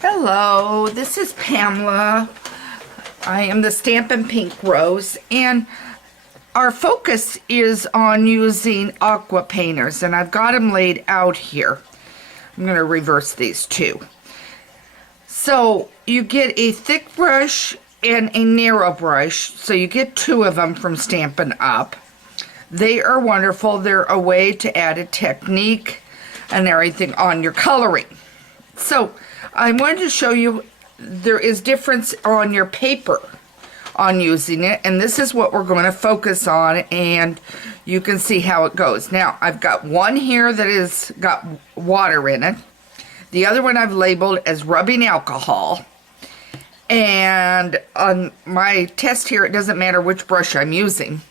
Hello, this is Pamela. I am the Stampin' Pink Rose, and our focus is on using Aqua Painters, and I've got them laid out here. I'm going to reverse these two. So you get a thick brush and a narrow brush, so you get two of them from Stampin' Up. They are wonderful. They're a way to add a technique and everything on your coloring. So I wanted to show you there is difference on your paper on using it, and this is what we're going to focus on, and you can see how it goes. Now I've got one here that is got water in it. The other one I've labeled as rubbing alcohol, and on my test here it doesn't matter which brush I'm using.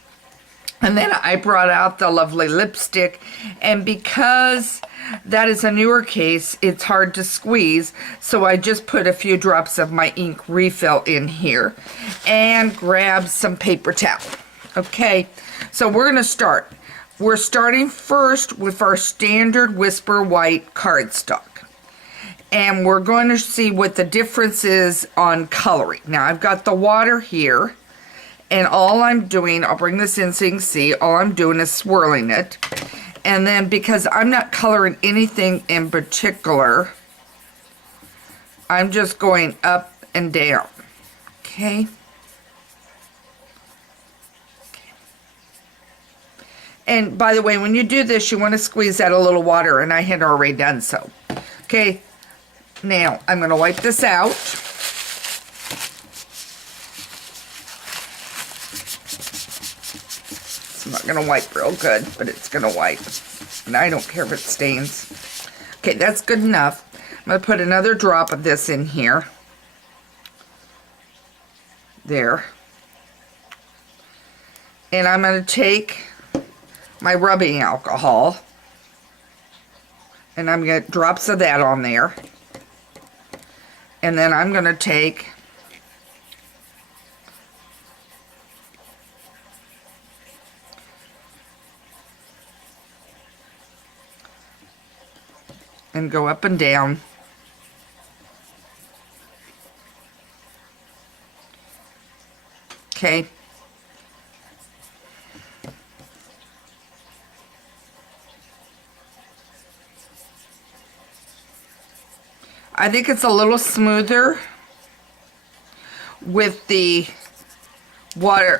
And then I brought out the lovely lipstick, and because that is a newer case, it's hard to squeeze, so I just put a few drops of my ink refill in here and grab some paper towel. Okay, so we're going to start. We're starting first with our standard Whisper White cardstock, and we're going to see what the difference is on coloring. Now I've got the water here, and all I'm doing, I'll bring this in so you can see, all I'm doing is swirling it. And then because I'm not coloring anything in particular, I'm just going up and down. Okay. And by the way, when you do this, you want to squeeze out a little water, and I had already done so. Okay. Now, I'm going to wipe this out. I'm not going to wipe real good, but it's going to wipe. And I don't care if it stains. Okay, that's good enough. I'm going to put another drop of this in here. There. And I'm going to take my rubbing alcohol, and I'm going to get drops of that on there. And then I'm going to take and go up and down. Okay. I think it's a little smoother with the water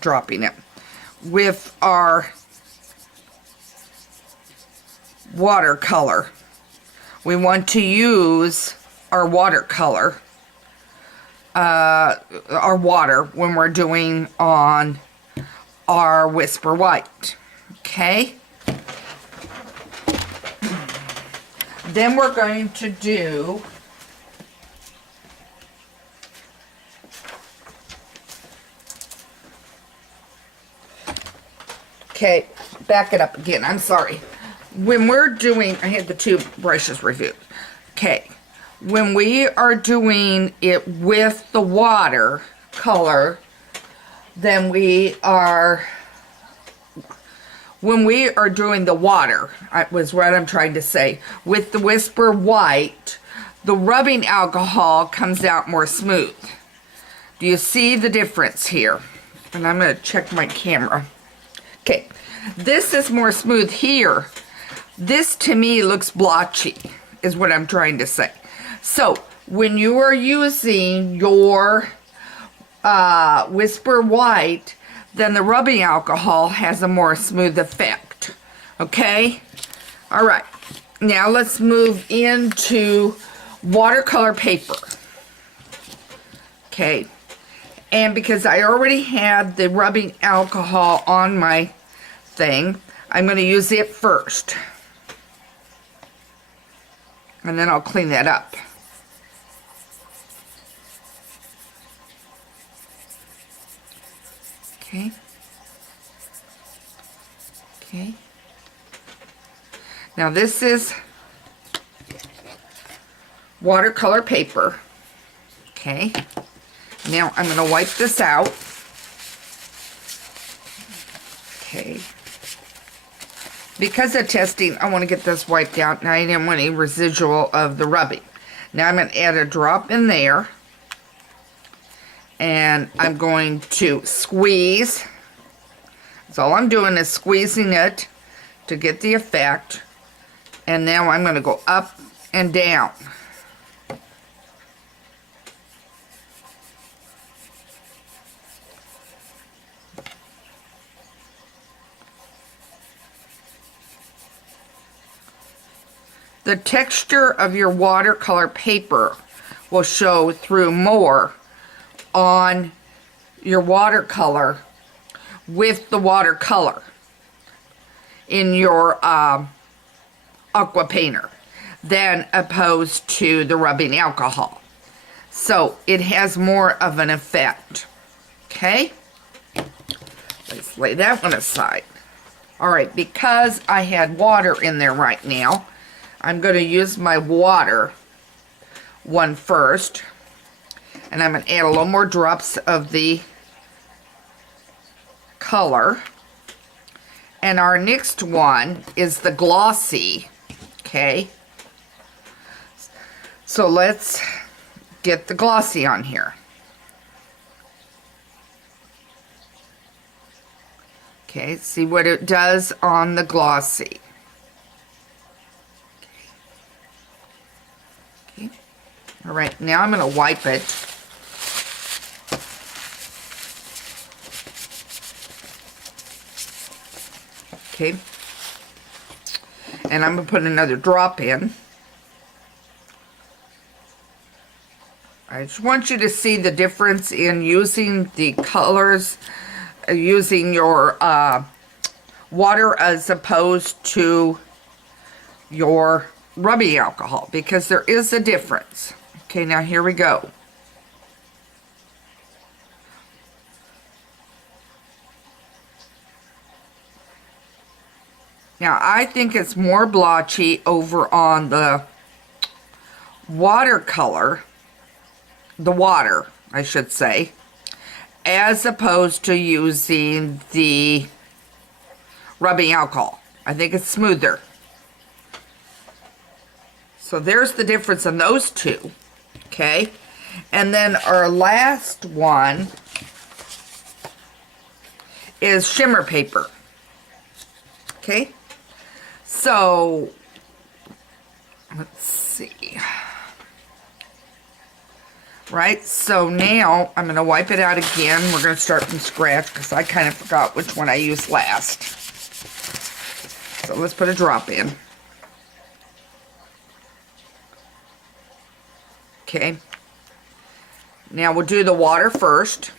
dropping it. With our watercolor, we want to use our watercolor, our water, when we're doing on our Whisper White. Okay, then we're going to do back it up again, I'm sorry. When we're doing, I had the two brushes reviewed. Okay, when we are doing it with the water color, then when we are doing the water, was what I'm trying to say, with the Whisper White, the rubbing alcohol comes out more smooth. Do you see the difference here? And I'm going to check my camera. Okay, this is more smooth here. This to me looks blotchy, is what I'm trying to say. So when you are using your Whisper White, then the rubbing alcohol has a more smooth effect. Okay? All right. Now let's move into watercolor paper. Okay. And because I already had the rubbing alcohol on my thing, I'm going to use it first. And then I'll clean that up. Okay. Okay. Now this is watercolor paper. Okay. Now I'm going to wipe this out. Okay. Because of testing, I want to get this wiped out, and I didn't want any residual of the rubbing. Now I'm going to add a drop in there. And I'm going to squeeze. So all I'm doing is squeezing it to get the effect. And now I'm going to go up and down. The texture of your watercolor paper will show through more on your watercolor with the watercolor in your Aqua Painter than opposed to the rubbing alcohol. So it has more of an effect. Okay? Let's lay that one aside. Alright, because I had water in there right now, I'm going to use my water one first. And I'm going to add a little more drops of the color. And our next one is the glossy. Okay. So let's get the glossy on here. Okay, see what it does on the glossy. Okay. All right, now I'm going to wipe it. Okay. And I'm going to put another drop in. I just want you to see the difference in using the colors, using your water as opposed to your rubbing alcohol, because there is a difference. Okay, now here we go. Now I think it's more blotchy over on the watercolor, the water, I should say, as opposed to using the rubbing alcohol. I think it's smoother. So there's the difference in those two. Okay. And then our last one is shimmer paper. Okay. So let's see. Right, so now I'm going to wipe it out again. We're going to start from scratch because I kind of forgot which one I used last. So let's put a drop in. Okay. Now we'll do the water first.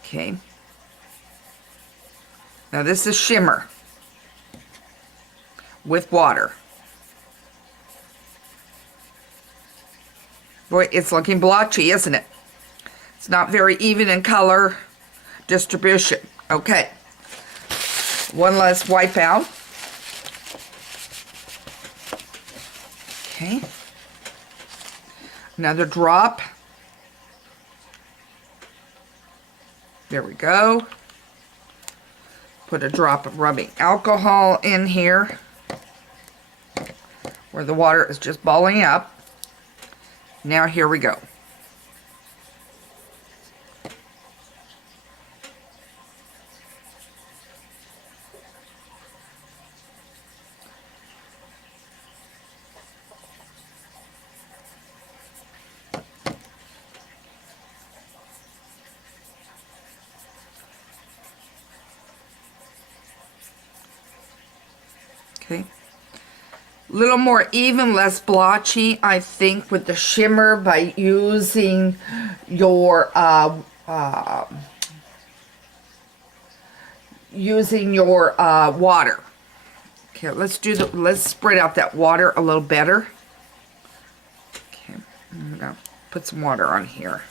Okay. Now this is shimmer with water. Boy, it's looking blotchy, isn't it? It's not very even in color distribution. Okay. One last wipe out. Okay. Another drop. There we go. Put a drop of rubbing alcohol in here where the water is just balling up. Now here we go. Okay. A little more even, less blotchy, I think, with the shimmer by using your water. Okay, let's spread out that water a little better. Okay, I'm gonna put some water on here.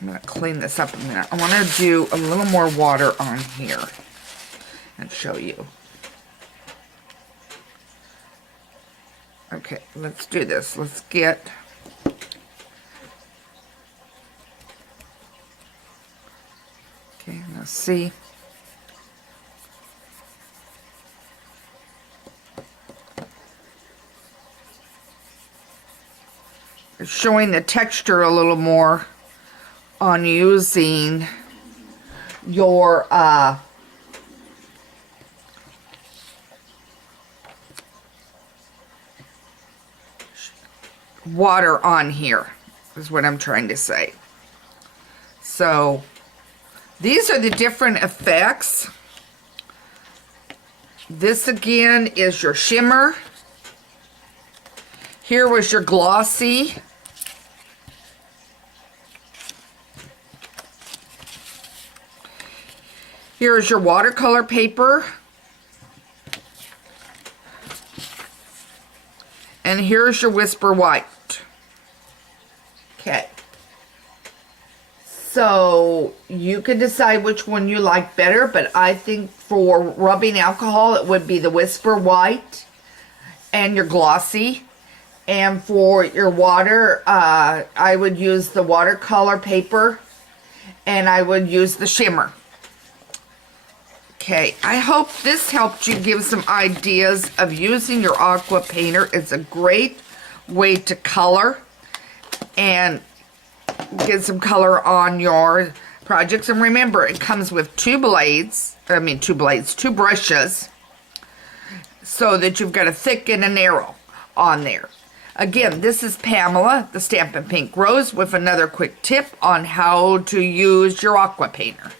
I'm gonna clean this up a minute. I want to do a little more water on here and show you. Okay, let's do this. Let's get Okay, let's see. It's showing the texture a little more on using your water on here, is what I'm trying to say. So these are the different effects. This again is your shimmer. Here was your glossy. Here is your watercolor paper. And here's your Whisper White. Okay. So you can decide which one you like better, but I think for rubbing alcohol, it would be the Whisper White and your glossy. And for your water, I would use the watercolor paper, and I would use the shimmer. Okay, I hope this helped you give some ideas of using your Aqua Painter. It's a great way to color and get some color on your projects. And remember, it comes with two brushes, so that you've got a thick and a narrow on there. Again, this is Pamela, the Stampin' Pink Rose, with another quick tip on how to use your Aqua Painter.